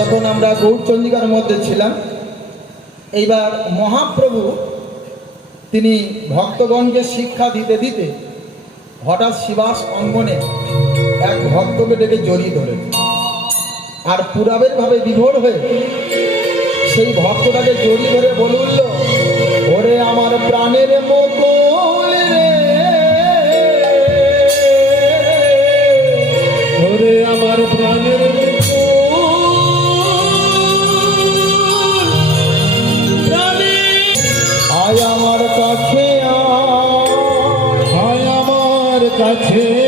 এতক্ষণ আমরা গৌরচন্দ্রিকার মধ্যে ছিলাম। এইবার মহাপ্রভু তিনি ভক্তগণকে শিক্ষা দিতে দিতে হঠাৎ শিবাস অঙ্গনে এক ভক্তকে ডেকে জড়িয়ে ধরেছে, আর পুরাবের ভাবে বিভোর হয়ে সেই ভক্তটাকে জড়িয়ে ধরে বলে উঠল, ওরে আমার প্রাণের মুকুল রে, ওরে আমার প্রাণের আয় আমার কাছে, আয় আমার কাছে